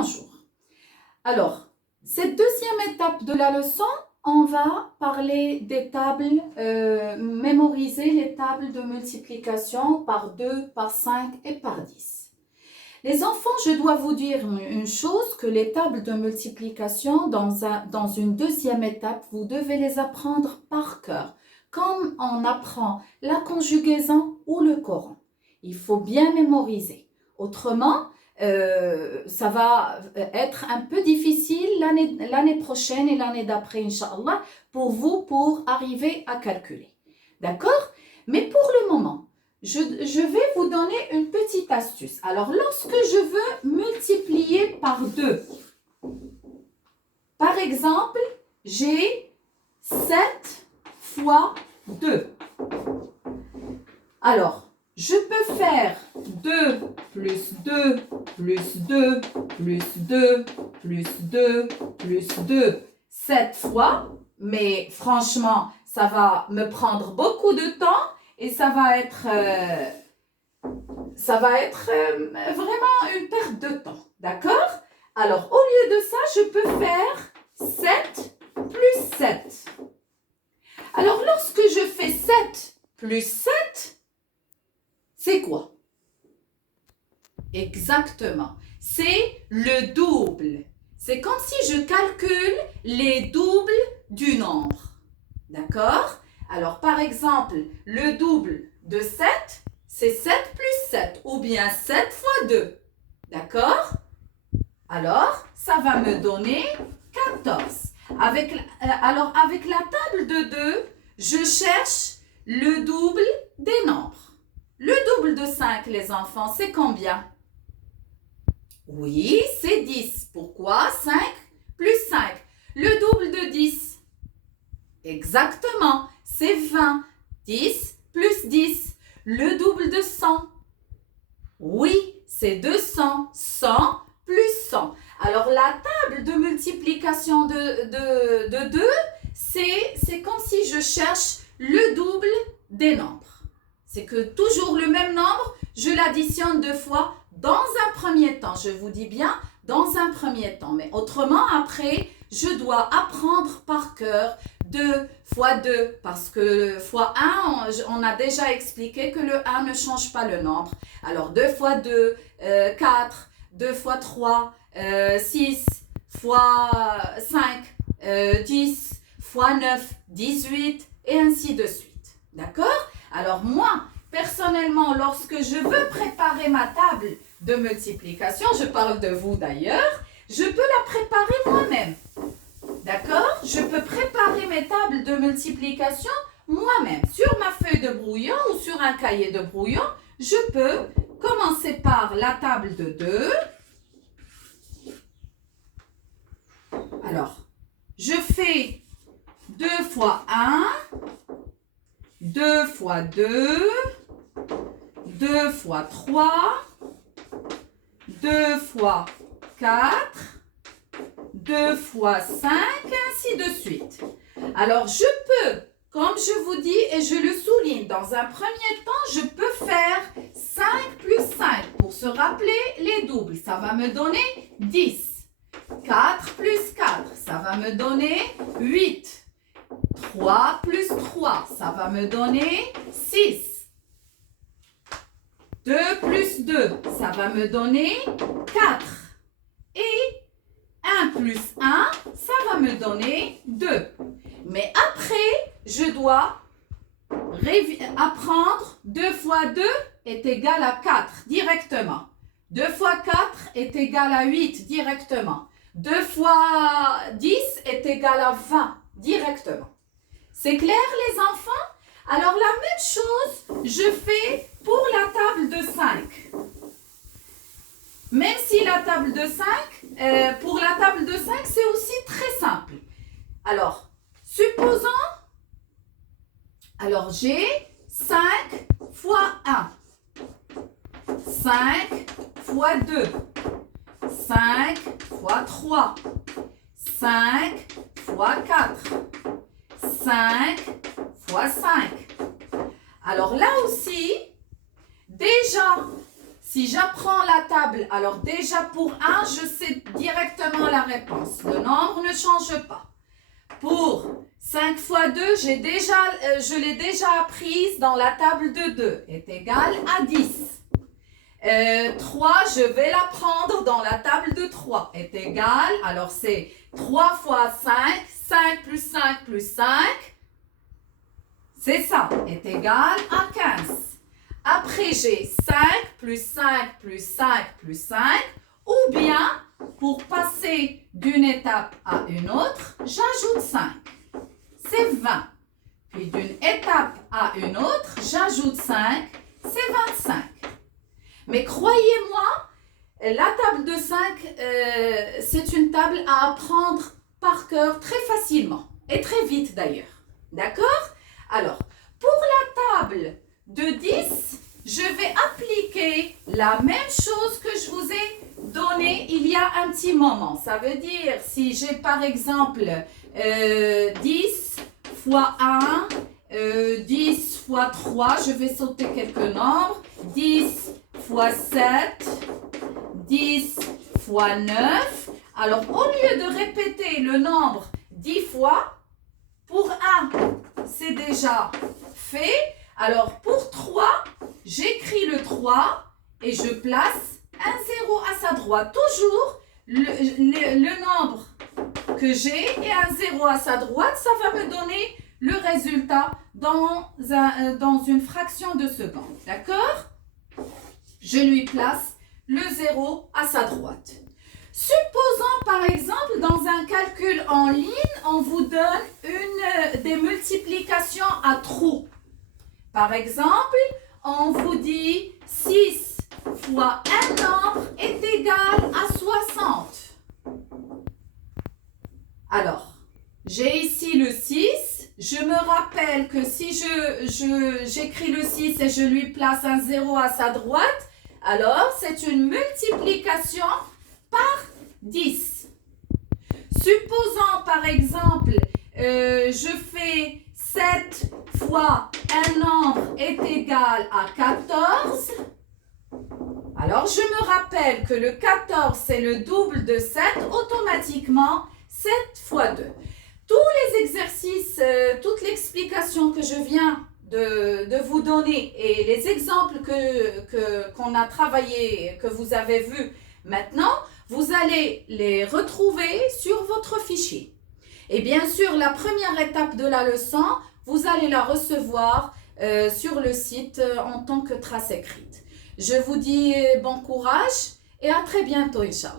Bonjour. Alors, cette deuxième étape de la leçon, on va parler des tables, mémoriser les tables de multiplication par 2, par 5 et par 10. Les enfants, je dois vous dire une chose, que les tables de multiplication, dans une deuxième étape, vous devez les apprendre par cœur, comme on apprend la conjugaison ou le Coran. Il faut bien mémoriser. Autrement, ça va être un peu difficile l'année prochaine et l'année d'après, Inch'Allah, pour vous, pour arriver à calculer. D'accord? Mais pour le moment, je vais vous donner une petite astuce. Alors, lorsque je veux multiplier par 2, par exemple, j'ai 7 fois 2. Alors, je peux faire 2 plus 2 plus 2 plus 2 plus 2 plus 2 7 fois, mais franchement, ça va me prendre beaucoup de temps et ça va être vraiment une perte de temps, d'accord? Alors, au lieu de ça, je peux faire 7 plus 7. Alors, lorsque je fais 7 plus 7, c'est quoi? Exactement, c'est le double. C'est comme si je calcule les doubles du nombre. D'accord? Alors, par exemple, le double de 7, c'est 7 plus 7, ou bien 7 fois 2. D'accord? Alors, ça va me donner 14. Alors, avec la table de 2, je cherche le double des nombres. Le double de 5, les enfants, c'est combien? Oui, c'est 10. Pourquoi? 5 plus 5. Le double de 10? Exactement, c'est 20. 10 plus 10. Le double de 100? Oui, c'est 200. 100 plus 100. Alors, la table de multiplication de 2, c'est comme si je cherche le double des nombres. C'est que toujours le même nombre, je l'additionne 2 fois dans un premier temps. Je vous dis bien, dans un premier temps. Mais autrement, après, je dois apprendre par cœur 2 fois 2. Parce que fois 1, on a déjà expliqué que le 1 ne change pas le nombre. Alors, 2 fois 2, 4, 2 fois 3, 6, fois 5, 10, fois 9, 18, et ainsi de suite. D'accord? Alors moi, personnellement, lorsque je veux préparer ma table de multiplication, je parle de vous d'ailleurs, je peux la préparer moi-même. D'accord? Je peux préparer mes tables de multiplication moi-même. Sur ma feuille de brouillon ou sur un cahier de brouillon, je peux commencer par la table de 2. Alors, je fais 2 fois 1, 2 fois 2, 2 fois 3, 2 fois 4, 2 fois 5, et ainsi de suite. Alors, je peux, comme je vous dis et je le souligne, dans un premier temps, je peux faire 5 plus 5 pour se rappeler les doubles. Ça va me donner 10. 4 plus 4, ça va me donner 8. 3 plus 3, ça va me donner 6. 2 plus 2, ça va me donner 4. Et 1 plus 1, ça va me donner 2. Mais après, je dois apprendre 2 fois 2 est égal à 4 directement. 2 fois 4 est égal à 8 directement. 2 fois 10 est égal à 20 directement. C'est clair, les enfants? Alors, la même chose, je fais pour la table de 5. Même si la table de 5, pour la table de 5, c'est aussi très simple. Alors, supposons, alors j'ai 5 fois 1, 5 fois 2, 5 fois 3, 5 fois 4, 5 fois 5. Alors là aussi, déjà, Si j'apprends la table, alors déjà pour 1, je sais directement la réponse. Le nombre ne change pas. Pour 5 fois 2, je l'ai déjà apprise dans la table de 2, est égal à 10. 3, je vais la prendre dans la table de 3, est égal, alors c'est 3 fois 5, 5 plus 5 plus 5, c'est ça, est égal à 15. Après, j'ai 5 plus 5 plus 5 plus 5, ou bien, pour passer d'une étape à une autre, j'ajoute 5. C'est 20. Puis d'une étape à une autre, j'ajoute 5, c'est 25. Mais croyez-moi, la table de 5, c'est une table à apprendre par cœur très facilement. Et très vite d'ailleurs. D'accord? Alors, pour la table de 10, je vais appliquer la même chose que je vous ai donnée il y a un petit moment. Ça veut dire, si j'ai par exemple 10 fois 1, 10 fois 3, je vais sauter quelques nombres. 10 fois 7, 10 fois 9. Alors, au lieu de répéter le nombre 10 fois, pour 1, c'est déjà fait. Alors, pour 3, j'écris le 3 et je place un 0 à sa droite. Toujours le nombre que j'ai et un 0 à sa droite, ça va me donner le résultat dans une fraction de seconde. D'accord? Je lui place le 0 à sa droite. Supposons par exemple dans un calcul en ligne, on vous donne des multiplications à trous. Par exemple, on vous dit 6 fois un nombre est égal à 60. Alors, j'ai ici le 6. Je me rappelle que si j'écris le 6 et je lui place un 0 à sa droite, alors c'est une multiplication par 10. Supposons par exemple, je fais 7 fois un nombre est égal à 14. Alors je me rappelle que le 14 c'est le double de 7, automatiquement 7 fois 2. Tous les exercices, toute l'explication que je viens de vous donner et les exemples qu'on a travaillé, que vous avez vus maintenant, vous allez les retrouver sur votre fichier. Et bien sûr, la première étape de la leçon, vous allez la recevoir sur le site en tant que trace écrite. Je vous dis bon courage et à très bientôt, Inch'Allah.